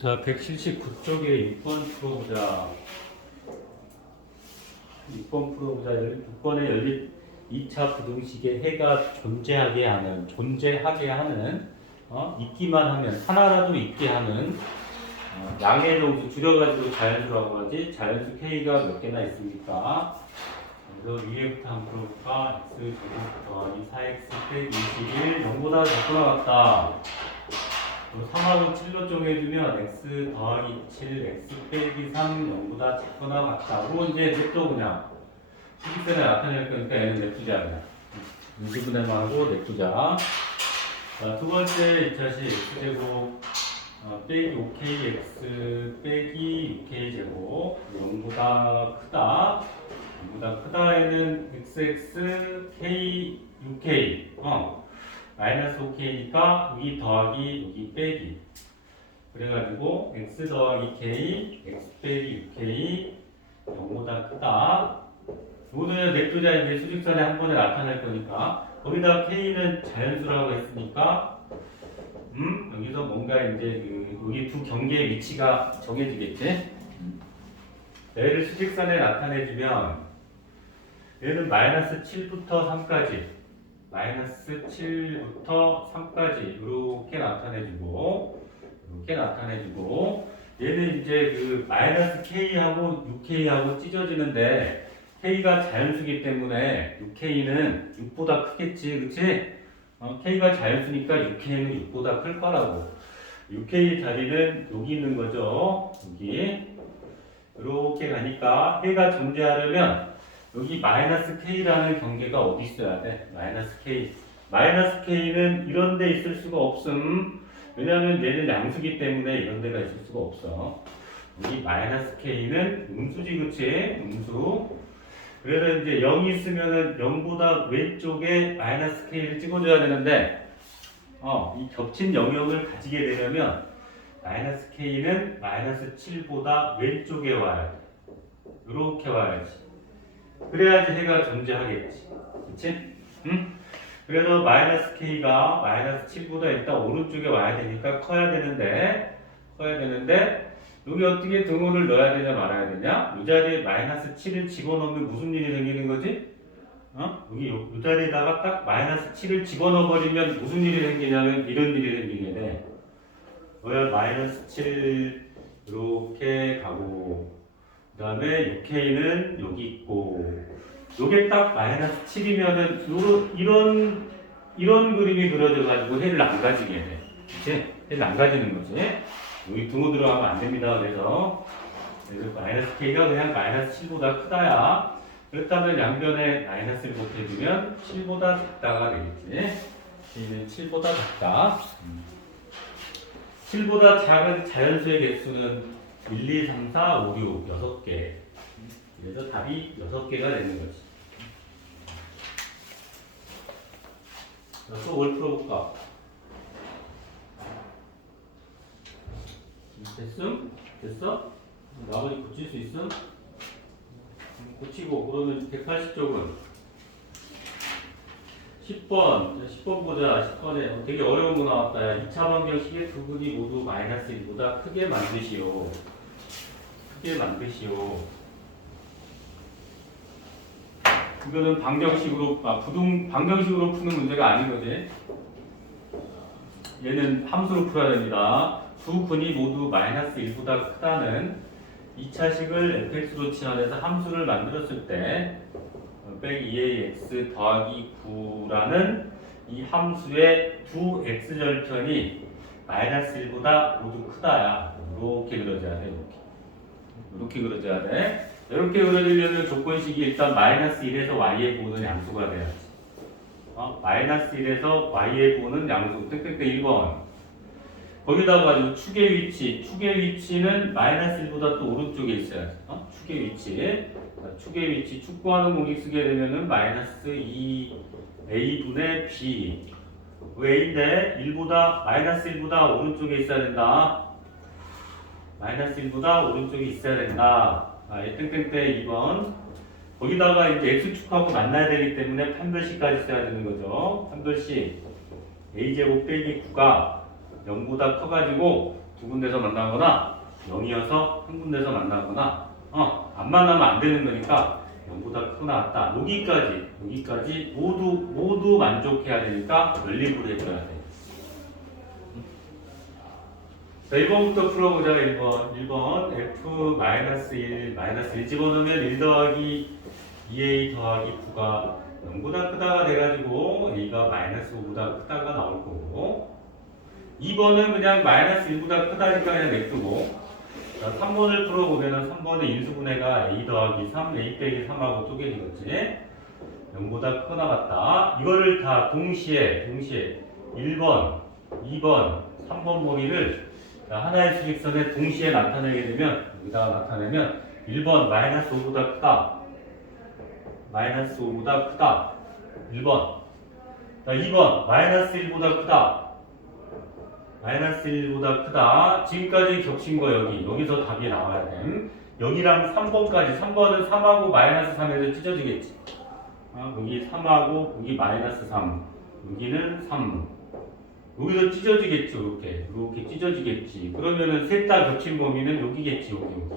자, 179쪽에 6번 풀어보자. 6번 풀어보자. 6번에 열린 2차 부등식에 해가 존재하게 하는, 존재하게 하는, 어? 있기만 하면, 하나라도 있게 하는, 어, 양의 동수 줄여가지고 자연수라고 하지. 자연수 K가 몇 개나 있습니까? 그래서 위에부터 한번 풀어볼까? x 제곱 더하기 4x 빼기 21 0보다 작거나 같다. 3하고 7로 쪼개주면 x 더하기 7 x 빼기 3 0보다 작거나 같다. 그리고 이제 냅둬 그냥 수직선에 나타낼 거니까 얘는 냅두자 그냥. 인수분해만 하고 냅두자. 자, 두 번째 2차식 x제곱 어, 빼기 5kx 빼기 6k제곱 0보다 크다. 0보다 크다에는 xx k 6k 어. 마이너스 5k니까 여기 더하기 여기 빼기. 그래가지고 x 더하기 k x 빼기 6k 0보다 크다. 요거는 냅두자 이제 수직선에 한 번에 나타날 거니까. 거기다 k는 자연수라고 했으니까 음 여기서 뭔가 이제 그 여기 두 경계의 위치가 정해지겠지? 얘를 수직선에 나타내주면 얘는 마이너스 7부터 3까지 마이너스 7부터 3까지 이렇게 나타내주고 이렇게 나타내주고 얘는 이제 그 마이너스 k하고 6k하고 찢어지는데 k가 자연수기 때문에 6k는 6보다 크겠지 그치? 어, k가 자연수니까 6k는 6보다 클 거라고 6k 자리는 여기 있는 거죠 여기 이렇게 가니까 해가 존재하려면 여기 마이너스 k라는 경계가 어디 있어야 돼? 마이너스 k. 마이너스 k는 이런 데 있을 수가 없음. 왜냐하면 얘는 양수기 때문에 이런 데가 있을 수가 없어. 여기 마이너스 k는 음수지 그치? 음수. 그래서 이제 0이 있으면은 0보다 왼쪽에 마이너스 k를 찍어줘야 되는데 어, 이 겹친 영역을 가지게 되려면 마이너스 k는 마이너스 7보다 왼쪽에 와야 돼. 이렇게 와야지. 그래야지 해가 존재하겠지. 그치? 응? 그래서 마이너스 k가 마이너스 7보다 일단 오른쪽에 와야 되니까 커야 되는데, 커야 되는데, 여기 어떻게 등호를 넣어야 되냐 말아야 되냐? 이 자리에 마이너스 7을 집어넣으면 무슨 일이 생기는 거지? 어? 여기 요, 요 자리에다가 딱 마이너스 7을 집어넣어버리면 무슨 일이 생기냐면 이런 일이 생기게 돼. 뭐야, 마이너스 7 이렇게 가고, 그 다음에 6K는 여기 있고 요게 딱 마이너스 7이면은 요런 이런 이런 그림이 그려져 가지고 해를 안 가지게 돼. 그치? 해를 안 가지는 거지. 여기 등호 들어가면 안 됩니다. 그래서 그래서 마이너스 K가 그냥 마이너스 7보다 크다야. 그렇다면 양변에 마이너스를 곱해주면 7보다 작다가 되겠지. K는 7보다 작다. 음. 7보다 작은 자연수의 개수는 1, 2, 3, 4, 5, 6, 6개. 그래서 답이 6개가 되는 거지. 자, 또뭘 풀어볼까? 됐음? 됐어? 나머지 고칠 수 있음? 음, 고치고, 그러면 180쪽은 10번, 10번 보자. 10번에 되게 어려운 거 나왔다. 야. 2차 방정식의 두 분이 모두 마이너스 1보다 크게 만드시오. 크게 만드시오. 이거는 방정식으로, 아, 부동, 방정식으로 푸는 문제가 아닌 거지. 얘는 함수로 풀어야 됩니다. 두 근이 모두 마이너스 1보다 크다는 2차식을 fx로 치환해서 함수를 만들었을 때 어, 빼기 2ax 더하기 9라는 이 함수의 두 x절편이 마이너스 1보다 모두 크다야. 이렇게 그려져야 돼. 이렇게. 이렇게 그려져야 돼. 이렇게 그려지려면 조건식이 일단 마이너스 1에서 y의 부호는 양수가 돼야지. 어? 마이너스 1에서 y의 부호는 양수. 땡땡땡 1번. 거기다가 가지고 축의 위치. 축의 위치는 마이너스 1보다 또 오른쪽에 있어야지. 어? 축의 위치. 자, 축의 위치. 축구하는 공식 쓰게 되면은 마이너스 2 a분의 b. 왜인데 1보다 마이너스 1보다 오른쪽에 있어야 된다. 마이너스 1보다 오른쪽에 있어야 된다. 아, 예, 땡땡땡 2번. 거기다가 이제 x축하고 만나야 되기 때문에 판별식까지 써야 되는 거죠. 판별식 a제곱 빼기 9가 0보다 커가지고 두 군데서 만나거나 0이어서 한 군데서 만나거나 어, 안 만나면 안 되는 거니까 0보다 크고 나왔다. 여기까지 여기까지 모두 모두 만족해야 되니까 연립을 해줘야 돼. 자, 1번부터 풀어보자, 1번. 1번, F-1, 마이너스 1 집어넣으면 1 더하기 2A 더하기 9가 0보다 크다가 돼가지고 A가 마이너스 5보다 크다가 나올 거고. 2번은 그냥 마이너스 1보다 크다니까 그냥 냅두고. 자, 3번을 풀어보면은 3번의 인수분해가 A 더하기 3, A 빼기 3하고 쪼개지겠지? 0보다 크거나 같다. 이거를 다 동시에 동시에 1번, 2번, 3번 모리를 자, 하나의 수직선에 동시에 나타내게 되면 여기다가 나타내면 1번 마이너스 5보다 크다. 마이너스 5보다 크다. 1번. 자 2번 마이너스 1보다 크다. 마이너스 1보다 크다. 지금까지 겹친 거 여기. 여기서 답이 나와야 돼 여기랑 3번까지. 3번은 3하고 마이너스 3에서 찢어지겠지. 아, 여기 3하고 여기 마이너스 3 여기는 3 여기서 찢어지겠죠 이렇게. 이렇게 찢어지겠지. 그러면은 셋 다 겹친 범위는 여기겠지 여기 여기.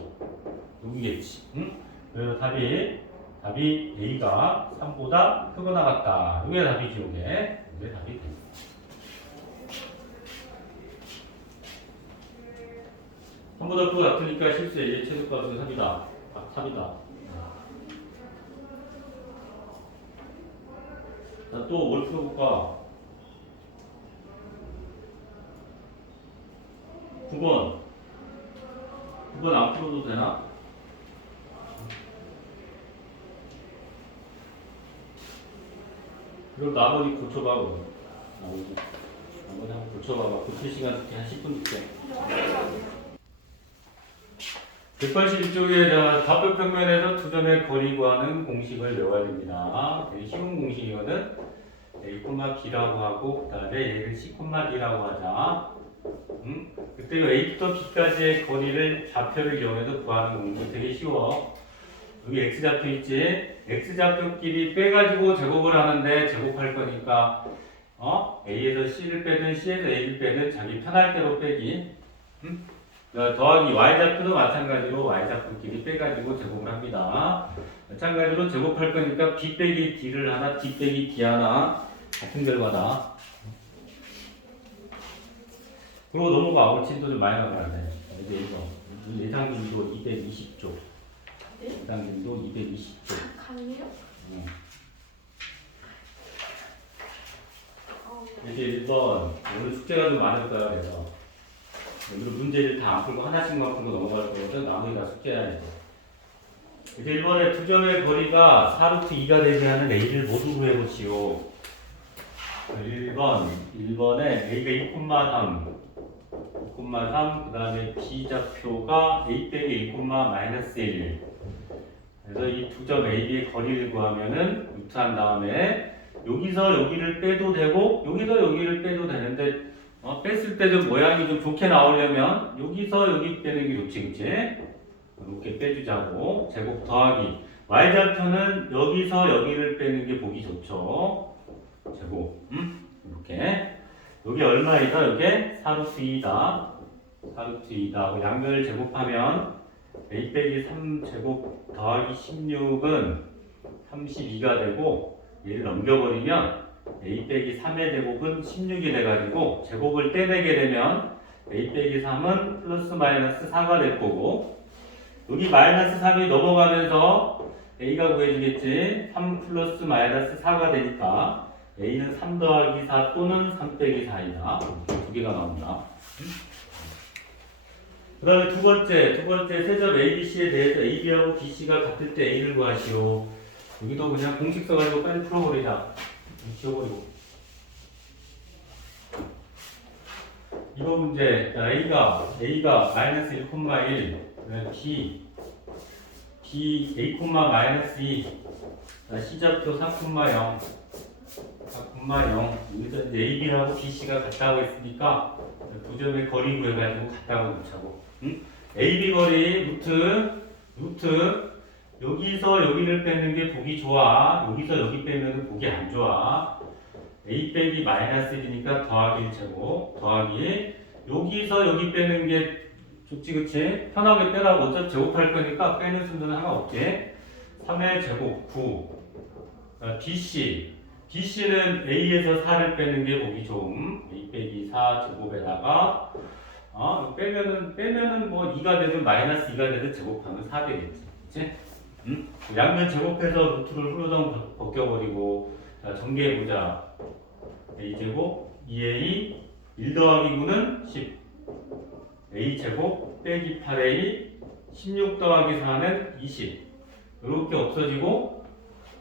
여기겠지 응? 그래서 답이 답이 A가 3보다 크거나 같다. 이게 답이지 이게 이게 답이 돼 3보다 크고 같으니까 실수 A의 최소값은 3이다. 아 3이다. 자 또 뭘 풀어볼까 9번. 9번 안 풀어도 되나? 그럼 나머지 고쳐봐 그럼 나머지 나머지 한번 고쳐봐봐. 고칠 시간 줄게 한 10분 줄게 181쪽에 자, 좌표 평면에서 두 점의 거리 구하는 공식을 외워야 됩니다. 쉬운 공식이거든. A, B라고 하고 그 다음에 얘를 C, D라고 하자. 음? 그때 이 A부터 B까지의 거리를 좌표를 이용해서 구하는 공식 되게 쉬워. 여기 X좌표 있지? X좌표끼리 빼가지고 제곱을 하는데 제곱할 거니까 어? A에서 C를 빼든 C에서 A를 빼든 자기 편할 대로 빼기. 음? 자, 더하기 Y좌표도 마찬가지로 Y좌표끼리 빼가지고 제곱을 합니다. 마찬가지로 제곱할 거니까 B 빼기 D를 하나, D 빼기 D 하나 같은 결과다. 그리고 넘어가 올친도 좀 많이 나가야 돼. 이제 이거 예상진도 220조. 예상진도 220조. 강이요? 응. 어, 이제 1번 오늘 숙제가 좀 거야 그래서 오늘 문제를 다 안 풀고 하나씩만 풀고 넘어갈 거거든 나머지 다 숙제해야 돼. 이제 1번에 두 점의 거리가 4루트 2가 되게 하는 A를 모두 구해보시오. 1번, 1번에 A가 2,3 2,3그 다음에 B좌표가 A 빼기 1, 마이너스 1 그래서 이 두 점 A, B의 거리를 구하면은 루트한 다음에 여기서 여기를 빼도 되고 여기서 여기를 빼도 되는데 어, 뺐을 때 좀 모양이 좀 좋게 나오려면 여기서 여기 빼는 게 좋지 그치? 이렇게 빼주자고. 제곱 더하기. Y좌표는 여기서 여기를 빼는 게 보기 좋죠. 제곱. 음? 여기 얼마이다? 여기 4루트 2다. 4루트 2다. 하고 양면을 제곱하면 a 빼기 3 제곱 더하기 16은 32가 되고 얘를 넘겨버리면 a 빼기 3의 제곱은 16이 돼가지고 제곱을 떼내게 되면 a 빼기 3은 플러스 마이너스 4가 될 거고 여기 마이너스 3이 넘어가면서 a가 구해지겠지? 3 플러스 마이너스 4가 되니까 a는 3 더하기 4 또는 3 빼기 4이다 두 개가 나온다 그 다음에 두 번째, 두 번째 세점 ABC에 대해서 AB하고 BC가 같을 때 A를 구하시오. 여기도 그냥 공식 써가지고 빨리 풀어버리자. 지워버리고. 이거 문제, 자, A가, A가 마이너스 1, 1, 그다음에 B, B, A, 마이너스 2, 자, C좌표 3, 0, 4, 0. 여기서 이제 AB하고 BC가 같다고 했으니까 두 점의 거리 구해가지고 같다고 놓자고. 응? AB 거리 루트 루트 여기서 여기를 빼는 게 보기 좋아. 여기서 여기 빼면 보기 안 좋아. A 빼기 마이너스 1이니까 더하기 1제곱 더하기 여기서 여기 빼는 게 좋지 그치? 편하게 빼라고 어차피 제곱할 거니까 빼는 순서는 하나 없게 3의 제곱 9 어, BC BC는 A에서 4를 빼는 게 보기 좋음. A 빼기 4 제곱에다가 어, 빼면은 빼면은 뭐 2가 되든 마이너스 2가 되든 제곱하면 4 되겠지. 그치? 응? 양면 제곱해서 루트를 벗- 벗겨버리고 자 전개해보자. A제곱 2A 1 더하기 9는 10 A제곱 빼기 8A 16 더하기 4는 20 이렇게 없어지고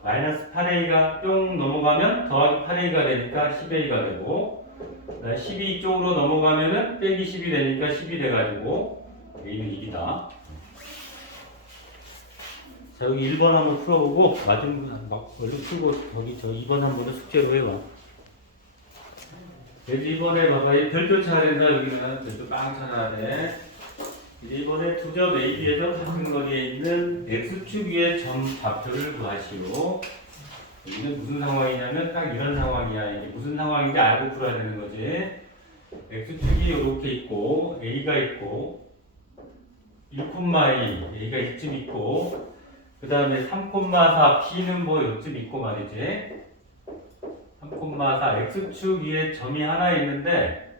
마이너스 8A가 뿅 넘어가면 더하기 8A가 되니까 10A가 되고 12 이쪽으로 넘어가면은 빼기 10이 되니까 10이 돼가지고 A는 1이다. 자 여기 1번 한번 풀어보고 맞은 막 얼른 풀고 저기 저 2번 한 번은 숙제로 해봐. 여기 이번에 봐봐. 이 별표 쳐야 된다 여기는 별표 빵 쳐놔야 돼 이번에 두점 AB에서 같은 거리에 있는 X축 위의 점 좌표를 구하시오. 여기는 무슨 상황이냐면 딱 이런 상황이야. 이게 무슨 상황인지 알고 풀어야 되는 거지. X축이 이렇게 있고 A가 있고 1,2 A가 이쯤 있고 그 다음에 3,4 B는 뭐 요쯤 있고 말이지. 3,4 X축 위에 점이 하나 있는데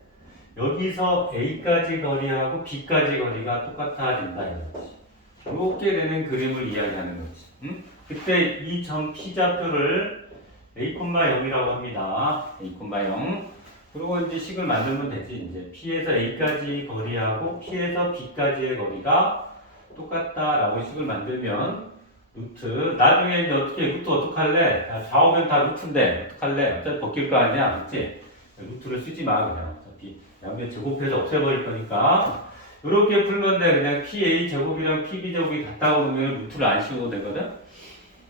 여기서 A까지 거리하고 B까지 거리가 똑같아진다 이거지. 이렇게 되는 그림을 이야기하는 거지. 응? 그때 이 점 P좌표를 A,0이라고 합니다. A,0 그리고 이제 식을 만들면 되지. 이제 P에서 A까지 거리하고 P에서 B까지의 거리가 똑같다라고 식을 만들면 루트 나중에 이제 어떻게 루트 어떻게 할래? 야, 좌우면 다 루트인데 어떻게 할래? 어차피 벗길 거 아니야, 그렇지? 루트를 쓰지 마 그냥 양면 제곱해서 없애버릴 거니까 이렇게 돼 그냥 PA 제곱이랑 PB 제곱이 같다 그러면 루트를 안 씌워도 되거든.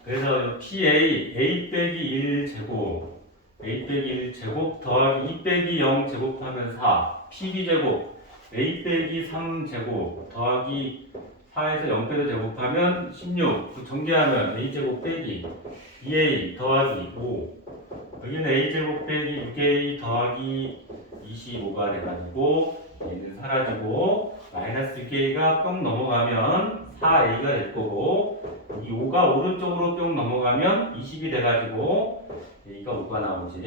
그래서 PA A 빼기 1 제곱 A 빼기 1 제곱 더하기 2 빼기 0 제곱하면 4 PB 제곱 A 빼기 3 제곱 더하기 4에서 0 빼서 제곱하면 16. 그 전개하면 a제곱 빼기 2a 더하기 5. 여기는 a제곱 빼기 6a 더하기 25가 돼가지고 얘는 사라지고 마이너스 6a가 뿅 넘어가면 4a가 될 거고 여기 5가 오른쪽으로 뿅 넘어가면 20이 돼가지고 a가 5가 나오지.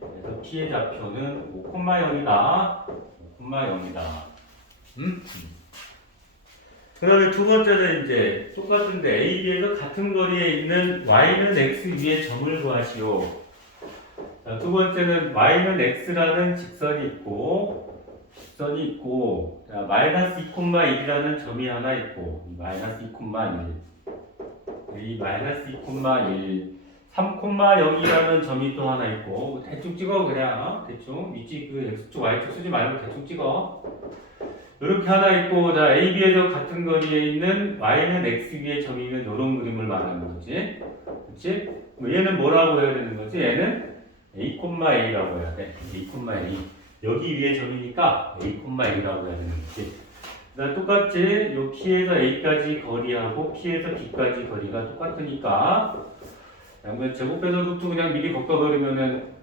그래서 p의 좌표는 5,0이다. 5,0이다. 음? 그 다음에 두 번째는 이제 똑같은데 AB에서 같은 거리에 있는 Y는 X 위에 점을 구하시오. 자, 두 번째는 Y는 X라는 직선이 있고, 직선이 있고, 자, 마이너스 2,1이라는 점이 하나 있고, 이 마이너스 2,1. 이 마이너스 2,1. 3,0이라는 점이 또 하나 있고, 대충 찍어, 그냥. 어? 대충. 위치 그 X축, Y축 쓰지 말고 대충 찍어. 이렇게 하나 있고 자 A, B에서 같은 거리에 있는 Y는 X 위에 점이 있는 이런 그림을 말하는 거지 그렇지? 뭐 얘는 뭐라고 해야 되는 거지? 얘는 A, A라고 해야 돼. A, A. 여기 위에 점이니까 A, A라고 해야 되는 거지. 자, 똑같이 요 P에서 A까지 거리하고 P에서 B까지 거리가 똑같으니까 양면 제곱해서 루트 그냥 미리 바꿔버리면은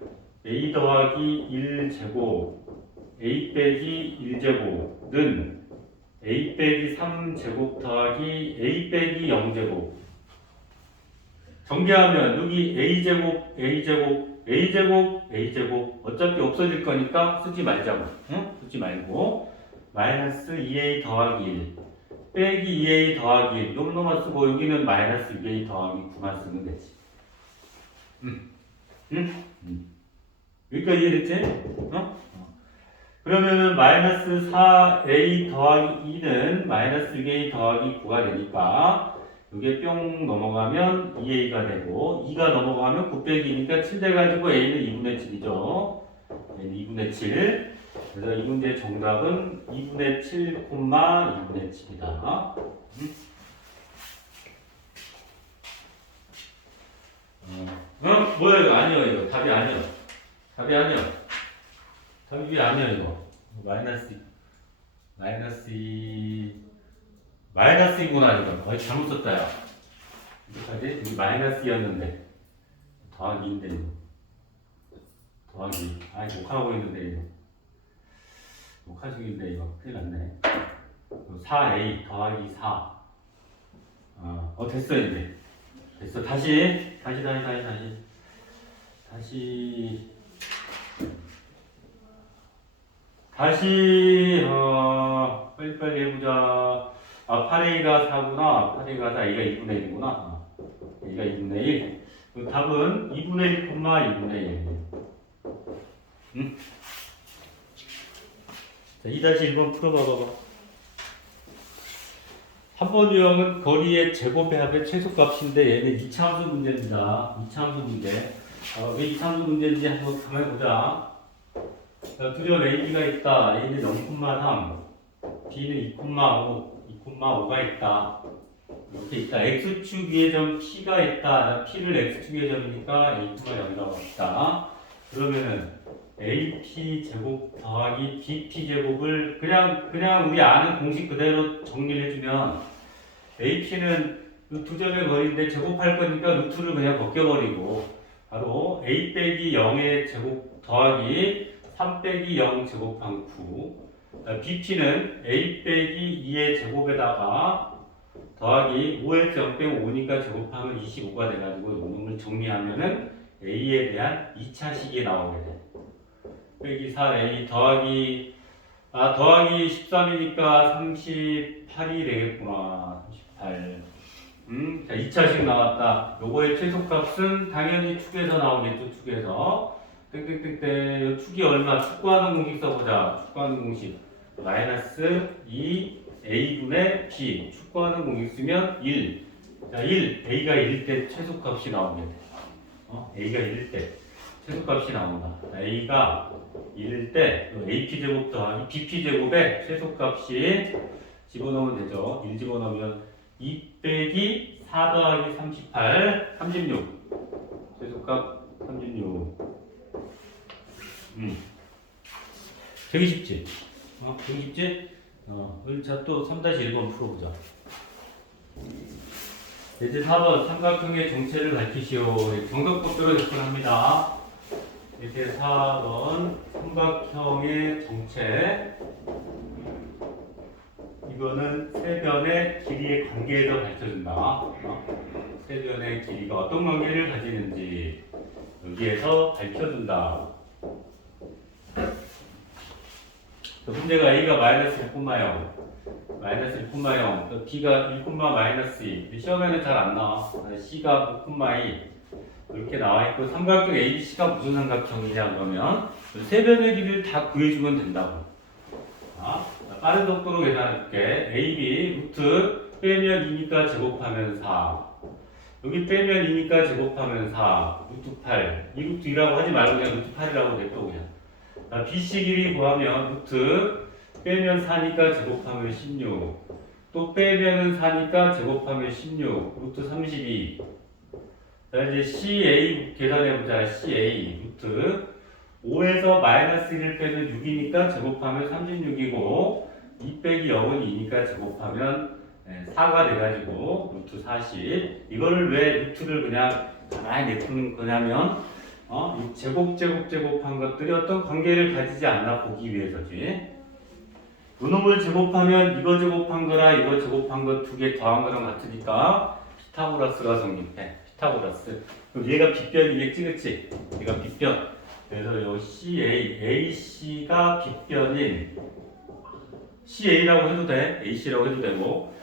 A 더하기 1제곱 a 빼기 1제곱은 a 빼기 3제곱 더하기 a 빼기 0제곱. 전개하면 여기 a제곱 a제곱 a제곱 a제곱 어차피 없어질 거니까 쓰지 말자고 응? 쓰지 말고 마이너스 2a 더하기 1 빼기 2a 더하기 1 놈놈만 쓰고 여기는 마이너스 2a 더하기 9만 쓰면 되지 응? 응? 응. 여기까지 이해됐지? 어? 그러면은 마이너스 4a 더하기 2는 마이너스 6a 더하기 9가 되니까 이게 뿅 넘어가면 2a가 되고 2가 넘어가면 9 빼기니까 7 돼 가지고 a는 2분의 7이죠. a는 2분의 7. 그래서 이 문제 정답은 2분의 7, 2분의 7이다. 어, 어? 뭐야 이거 아니요 이거 답이 아니요. 답이 아니요. 답이 아니야 이거 마이너스 마이너스 이 마이너스이구나 이거 거의 잘못 썼다 야 어떡하지? 여기 마이너스였는데 더하기인데 이거 더하기 아 욕하고 있는데 이거 욕하 역하식인데 이거 큰일 났네. 4a 더하기 4. 어, 어 됐어 이제. 됐어. 다시 다시 다시 다시 다시 다시 다시 어 빨리빨리 해보자. 아 8a가 4구나. 8a가 4, a가 2분의 1이구나. 어, a가 2분의 1. 그 답은 2분의 1, 2분의 1. 응? 자, 2-1번 풀어봐봐. 한 번 유형은 거리의 제곱의 합의 최소값인데 얘는 이차함수 문제입니다. 이차함수 문제. 어, 왜 이차함수 문제인지 한번 가만해보자. 자, 두점 AB가 있다. A는 0,3, B는 2,5, 2,5가 있다. 이렇게 있다. X축 위의 점 P가 있다. P를 X축 위의 점이니까 A,0이라고 합시다. 그러면은 AP 제곱 더하기 BP 제곱을 그냥 그냥 우리 아는 공식 그대로 정리해 주면 AP는 두 점의 거리인데 제곱할 거니까 루트를 그냥 벗겨버리고 바로 A 빼기 0의 제곱 더하기 3 빼기 0 제곱한 9 BP는 A 빼기 2의 제곱에다가 더하기 5에서 0 빼고 5니까 제곱하면 25가 돼가지고 이놈을 정리하면은 A에 대한 2차식이 나오게 돼. 빼기 4A 더하기 아 더하기 13이니까 38이 되겠구나. 38 음, 자 2차식 나왔다. 요거의 최소값은 당연히 축에서 나오겠죠 축에서. 땡땡땡땡. 요 축이 얼마? 축구하는 공식 써보자. 축구하는 공식 마이너스 2 A분의 B 축구하는 공식 쓰면 1 자, 1 A가 1일 때 최소값이 나오게 돼 어? A가 1일 때 최소값이 나온다 자, A가 1일 때 AP 제곱 더하기 BP 제곱의 최소값이 집어넣으면 되죠. 1 집어넣으면 2 빼기 4 더하기 38, 36. 최소값 36. 음. 되게 쉽지? 어, 쉽지? 어, 자, 또 3-1번 풀어보자. 이제 4번 삼각형의 정체를 밝히시오. 정답법대로 접근합니다. 이렇게 4번 삼각형의 정체 이거는 세 변의 길이의 관계에서 밝혀준다 어? 세 변의 길이가 어떤 관계를 가지는지 여기에서 밝혀준다 그 문제가 A가 마이너스 1,0 마이너스 1,0또 B가 1, 마이너스 2 시험에는 잘 안 나와 C가 5,2 이렇게 나와 있고 삼각형 ABC가 무슨 삼각형이냐 그러면 세 변의 길이를 다 구해주면 된다고. 자, 빠른 속도로 계산할게. AB 루트 빼면 2니까 제곱하면 4. 여기 빼면 2니까 제곱하면 4. 루트 8. 이 루트 2라고 하지 말고 그냥 루트 8이라고 냅둬 그냥. 자, BC 길이 구하면 루트 빼면 4니까 제곱하면 16. 또 빼면은 4니까 제곱하면 16. 루트 32. 자 이제 CA 계산해보자 CA 루트 5에서 마이너스 1을 빼면 6이니까 제곱하면 36이고 2 빼기 0은 2니까 제곱하면 4가 돼가지고 루트 40 이거를 왜 루트를 그냥 가만히 내두는 거냐면 어? 이 제곱 제곱 제곱한 것들이 어떤 관계를 가지지 않나 보기 위해서지 요놈을 제곱하면 이거 제곱한 거라 이거 제곱한 거 두 개 더한 거랑 같으니까 피타고라스가 성립해 피타고라스. 그럼 얘가 빗변이겠지, 그치? 얘가 빗변. 그래서 요 CA, AC가 빗변인 CA라고 해도 돼. AC라고 해도 되고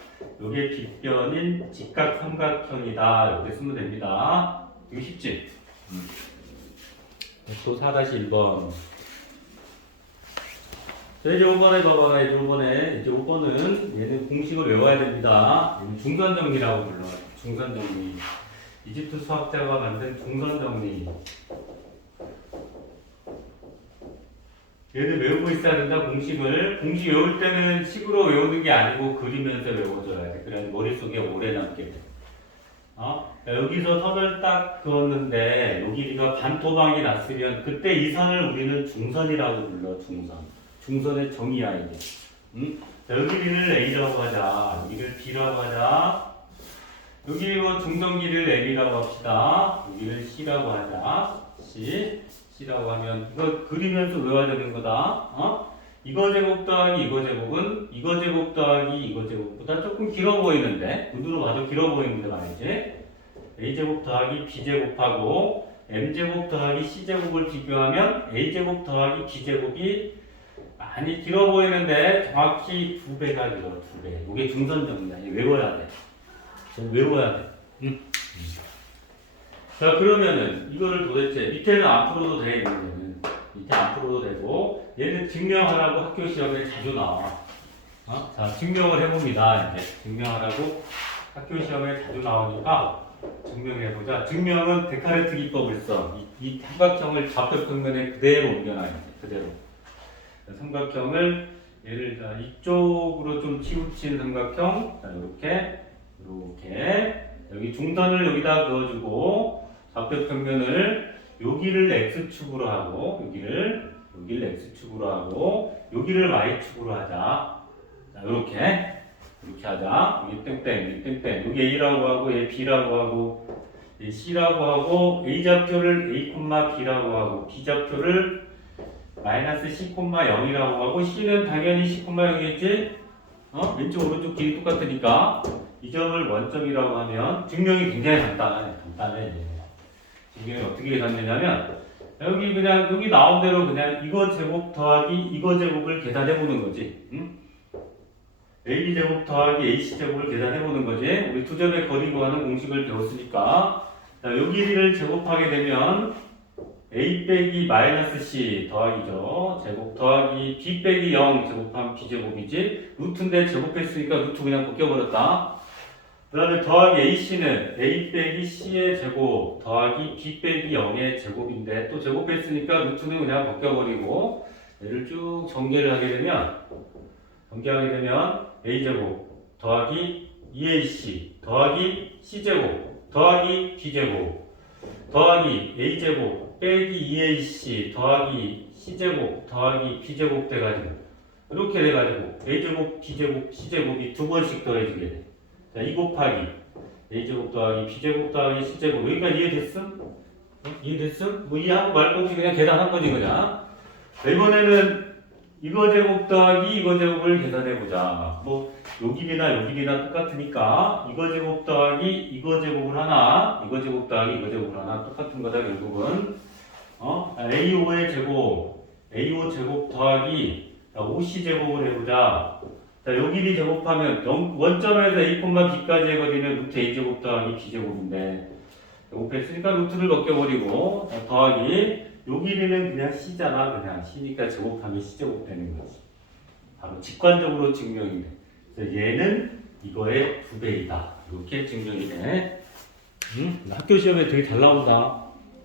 요게 빗변인 직각 삼각형이다. 이렇게 쓰면 됩니다. 이거 쉽지? 음. 또 4-1번. 자, 이제 5번에 봐봐. 이제 5번에. 이제 5번은 얘는 공식을 외워야 됩니다. 얘는 중선 정리라고 불러요. 중선 정리. 이집트 수학자가 만든 중선 정리. 얘를 외우고 있어야 된다, 공식을. 공식 외울 때는 식으로 외우는 게 아니고 그리면서 외워줘야 돼. 그래야 머릿속에 오래 남게 돼. 어? 자, 여기서 선을 딱 그었는데, 여기 우리가 반토막이 났으면, 그때 이 선을 우리는 중선이라고 불러, 중선. 중선의 정의야, 이게. 응? 자, 여기를 A라고 하자. 여기를 B라고 하자. 여기 뭐 중성기를 M이라고 합시다. 여기를 C라고 하자. C. C라고 하면 이거 그리면서 외워야 되는 거다. 어? 이 이거 제곱 더하기 이거 제곱은 이거 제곱 더하기 이거 제곱보다 조금 길어 보이는데 눈으로 봐도 길어 보이는데 말이지 a 제곱 더하기 b 제곱하고 m 제곱 더하기 c 제곱을 비교하면 a 제곱 더하기 b 제곱이 많이 길어 보이는데 정확히 두 배가 길어 두 배. 이게 중선정리야. 이거 외워야 돼. 좀 외워야 돼. 응? 자 그러면은 이거를 도대체 밑에는 앞으로도 돼 있는 밑에 앞으로도 되고 얘는 증명하라고 학교 시험에 자주 나와. 어? 자 증명을 해봅니다. 이제 증명하라고 학교 시험에 자주 나오니까 증명해보자. 증명은 데카르트 기법을 써. 이, 이 삼각형을 좌표 평면에 그대로 옮겨놔야 돼. 그대로. 삼각형을 예를 들어 이쪽으로 좀 치우친 삼각형 자 이렇게 이렇게 여기 중선을 여기다 그어주고 좌표 평면을 여기를 x축으로 하고 여기를 여기를 x축으로 하고 여기를 y축으로 하자 자 이렇게 이렇게 하자 여기 땡땡 여기 땡땡 여기 a라고 하고 얘 b라고 하고 얘 c라고 하고 a 좌표를 a, b라고 하고 b 좌표를 마이너스 C, 0이라고 하고 C는 당연히 C, 0이겠지? 어? 왼쪽 오른쪽 길이 똑같으니까 이 점을 원점이라고 하면 증명이 굉장히 간단해. 간단해. 증명이 어떻게 계산되냐면 여기 그냥 여기 나온 대로 그냥 이거 제곱 더하기 이거 제곱을 계산해 보는 거지. 응? AB 제곱 더하기 AC 제곱을 계산해 보는 거지. 우리 두 점의 거리 구하는 공식을 배웠으니까 자, 여기를 제곱하게 되면 a 빼기 마이너스 c 더하기죠. 제곱 더하기 b 빼기 0 제곱하면 b 제곱이지. 루트인데 제곱했으니까 루트 그냥 벗겨버렸다. 그 다음에 더하기 ac는 a 빼기 c의 제곱 더하기 b 빼기 0의 제곱인데 또 제곱했으니까 루트는 그냥 벗겨버리고 얘를 쭉 전개를 하게 되면 전개하게 되면 a 제곱 더하기 2ac 더하기 c 제곱 더하기 b 제곱 더하기 a 제곱 빼기 2ac 더하기 c제곱 더하기 b제곱 돼가지고 이렇게 돼가지고 a제곱 b제곱 c제곱이 두 번씩 더해지게 돼. 자, 2 곱하기 a제곱 더하기 b제곱 더하기 c제곱 여기까지 이해됐음? 어? 이해됐음? 뭐 이해하고 말고 없이 그냥 계산한 거지 그냥. 자, 이번에는 이거 제곱 더하기 이거 제곱을 계산해보자. 뭐요 길이나 똑같으니까 이거 제곱 더하기 이거 제곱을 하나 이거 제곱 더하기 이거 제곱을 하나 똑같은 거다 결국은 어? A5의 제곱 A5 제곱 더하기 5C 제곱을 해보자 자, 요 길이 제곱하면 영- 원점에서 A, B까지 의 거리는 루트 A 제곱 더하기 B 제곱인데 제곱했으니까 루트를 벗겨버리고 자, 더하기 요 길이는 그냥 C잖아 그냥 C니까 제곱하면 C 제곱 되는 거지 바로 직관적으로 증명이 돼 그래서 얘는 이거의 두 배이다. 이렇게 증명이 돼. 응? 학교 시험에 되게 잘 나온다.